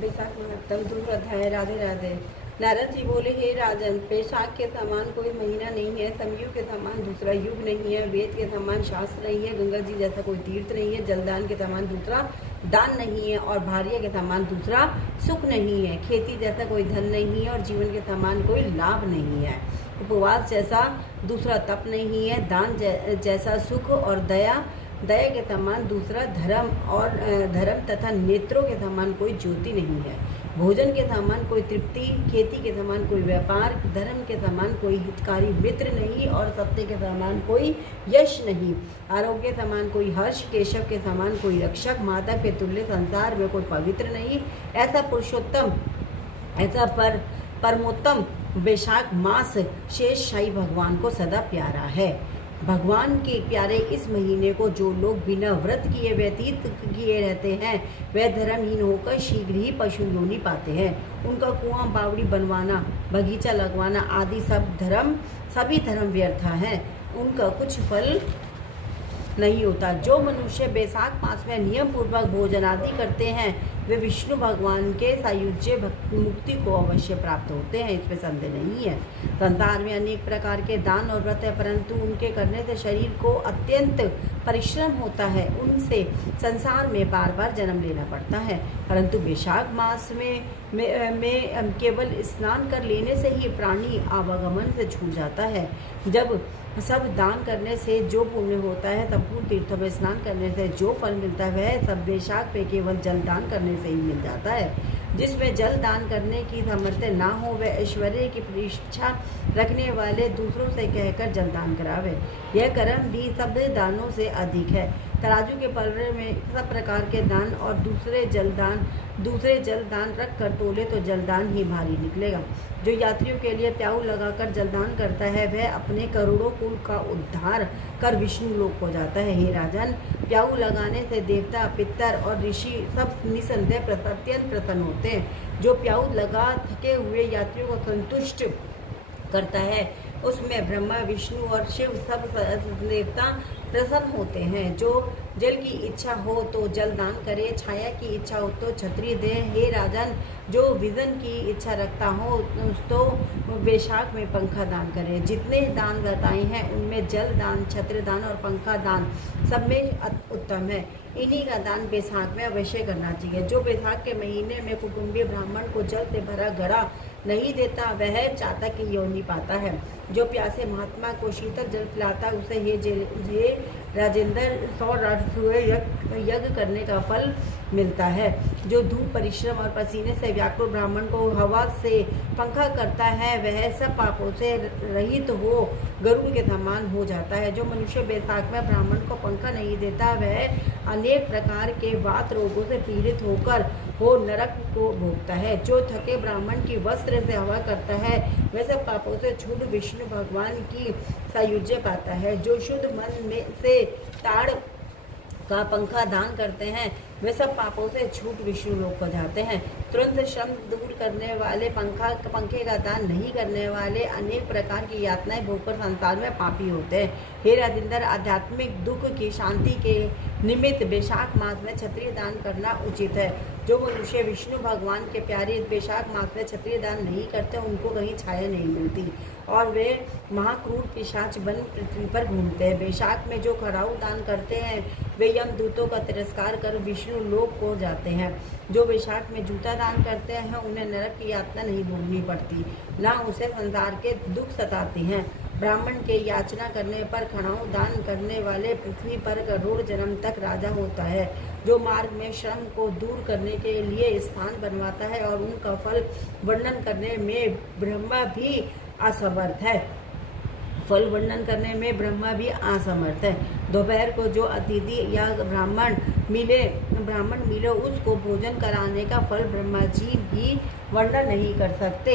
बैसाख महत्तम दूसरा अध्याय। राधे राधे। नारद जी बोले, हे राजन, बैसाख के समान कोई महीना नहीं है, समयुग के समान दूसरा युग नहीं है, वेद के समान शास्त्र नहीं है, गंगा जी जैसा कोई तीर्थ नहीं है, जलदान के समान दूसरा दान नहीं है, और भार्य के समान दूसरा सुख नहीं है, खेती जैसा कोई धन नहीं है, और जीवन के समान कोई लाभ नहीं है, उपवास जैसा दूसरा तप नहीं है, दान जैसा सुख, और दया के समान दूसरा धर्म, और धर्म तथा नेत्रों के समान कोई ज्योति नहीं है, भोजन के समान कोई तृप्ति, खेती के समान कोई व्यापार, धर्म के समान कोई हितकारी मित्र नहीं, और सत्य के समान कोई यश नहीं, आरोग्य के समान कोई हर्ष, केशव के समान कोई रक्षक, माता के तुल्य संसार में कोई पवित्र नहीं। ऐसा पुरुषोत्तम, ऐसा परमोत्तम बैसाख मास शेष शाही भगवान को सदा प्यारा है। भगवान के प्यारे इस महीने को जो लोग बिना व्रत किए व्यतीत किए रहते हैं, वे धर्महीन होकर शीघ्र ही पशु योनि पाते हैं। उनका कुआं बावड़ी बनवाना, बगीचा लगवाना आदि सभी धर्म व्यर्थ है, उनका कुछ फल नहीं होता। जो मनुष्य बैसाख मास में नियम पूर्वक भोजन आदि करते हैं, वे विष्णु भगवान के सायुज्य मुक्ति को अवश्य प्राप्त होते हैं, इसमें संदेह नहीं है। संसार में अनेक प्रकार के दान और व्रत है, परंतु उनके करने से शरीर को अत्यंत परिश्रम होता है, उनसे संसार में बार बार जन्म लेना पड़ता है। परंतु बैसाख मास में केवल स्नान कर लेने से ही प्राणी आवागमन से छूट जाता है। जब सब दान करने से जो पुण्य होता है, संपूर्ण तीर्थों में स्नान करने से जो फल मिलता है, वह सब बैसाख में केवल जल दान करने से ही मिल जाता है। जिसमें जल दान करने की सामर्थ्य ना हो, वह ऐश्वर्य की परीक्षा रखने वाले दूसरों से कहकर जल दान करावे। यह कर्म भी सब दानों से अधिक है। तराजू के पलड़े में सब प्रकार के दान और दूसरे जलदान रख कर तोले तो जलदान ही भारी निकलेगा। जो यात्रियों के लिए प्याऊ लगाकर जलदान करता है, वह अपने करोड़ों कुल का उद्धार कर विष्णु लोक को जाता है। हे राजन, प्याऊ लगाने से देवता, पितर और ऋषि सब निसंदेह अत्यंत प्रसन्न होते हैं। जो प्याऊ लगा थके हुए यात्रियों को संतुष्ट करता है, उसमें ब्रह्मा, विष्णु और शिव सब देवता प्रसन्न होते हैं। जो जल की इच्छा हो तो जल दान करे, छाया की इच्छा हो तो छतरी दे। हे राजन, जो विजन की इच्छा रखता हो तो बैसाख में पंखा दान करे। जितने दान बताए हैं उनमें जल दान, छत्र दान और पंखा दान सब में उत्तम है। इन्हीं का दान बैसाख में अवश्य करना चाहिए। जो बैसाख के महीने में कुटुंबी ब्राह्मण को जल से भरा घड़ा नहीं देता, वह चातक की योनि पाता है। जो प्यासे महात्मा को शीतल जल पिलाता, उसे हे राजेंद्र 100 राजसूय यज्ञ करने का फल मिलता है। जो धूप, परिश्रम और पसीने से व्याकुल ब्राह्मण को हवा से पंखा करता है, वह सब पापों से रहित हो गरुड़ के समान हो जाता है। जो मनुष्य बैसाख में ब्राह्मण को पंखा नहीं देता, वह अनेक प्रकार के वात रोगों से पीड़ित होकर नरक को भोगता है। जो थके ब्राह्मण की वस्त्र से हवा करता है, वह सब पापों से छूट विष्णु भगवान की सायुज्य पाता है। जो शुद्ध मन में से ताड़ का पंखा दान करते हैं, वे सब पापों से छूट विष्णु लोक को जाते हैं। तुरंत श्रम दूर करने वाले पंखे का दान नहीं करने वाले अनेक प्रकार की यातनाएं भोगकर संसार में पापी होते हैं। हे राजेंद्र, आध्यात्मिक दुख की शांति के निमित्त बैसाख मास में क्षत्रिय दान करना उचित है। जो मनुष्य विष्णु भगवान के प्यारे बैसाख मास में क्षत्रिय दान नहीं करते, उनको कहीं छाया नहीं मिलती और वे महाक्रूर पिशाच बन पृथ्वी पर घूमते हैं। बैसाख में जो खड़ाऊ दान करते हैं, वे यमदूतों का तिरस्कार कर विष्णु लोक को जाते हैं। जो बैसाख में जूता दान करते हैं, उन्हें नरक की यातना नहीं भोगनी पड़ती, ना उसे संसार के दुख सताते हैं। ब्राह्मण के याचना करने पर खड़ाऊ दान करने वाले पृथ्वी पर करोड़ जन्म तक राजा होता है। जो मार्ग में श्रम को दूर करने के लिए स्थान बनवाता है और उनका फल वर्णन करने में ब्रह्मा भी असमर्थ है, दोपहर को जो अतिथि या ब्राह्मण मिले उसको भोजन कराने का फल ब्रह्मा जी भी वर्णन नहीं कर सकते।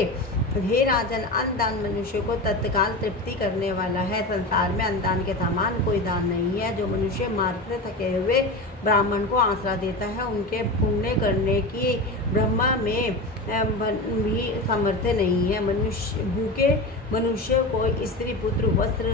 हे राजन, अन्नदान मनुष्य को तत्काल तृप्ति करने वाला है। संसार में अन्नदान के समान कोई दान नहीं है। जो मनुष्य मार्ग से थके हुए ब्राह्मण को आसरा देता है, उनके पुण्य करने की ब्रह्मा में भी सामर्थ्य नहीं है। भूखे मनुष्य को स्त्री, पुत्र, वस्त्र,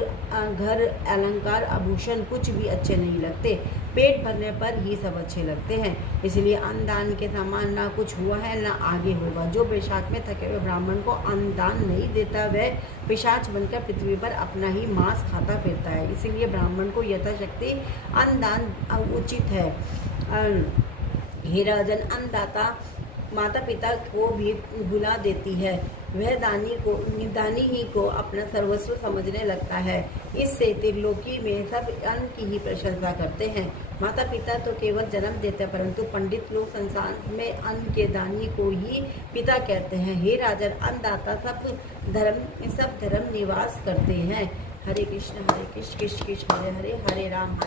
घर, अलंकार, आभूषण कुछ भी अच्छे नहीं लगते। पेट भरने पर ही सब अच्छे लगते हैं। इसलिए अन्नदान के समान ना कुछ हुआ है ना आगे होगा। जो बैशाख में थके हुए ब्राह्मण को अन्नदान नहीं देता वह पिशाच बनकर पृथ्वी पर अपना ही मांस खाता फिरता है। इसीलिए ब्राह्मण को यथाशक्ति अन्नदान उचित है। हे राजन, अन्नदाता माता पिता को भी भुला देती है। वह दानी ही को अपना सर्वस्व समझने लगता है। इससे त्रिलोकी में सब अन्न की ही प्रशंसा करते हैं। माता पिता तो केवल जन्म देते हैं, परंतु पंडित लोग संसार में अन्न के दानी को ही पिता कहते हैं। हे राजन, अन्नदाता सब धर्म निवास करते हैं। हरे कृष्ण कृष्ण कृष्ण हरे हरे, हरे राम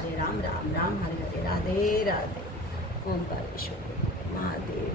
राम राम हरे हरे, राधे राधे। ओम कालेश्वर महादेव।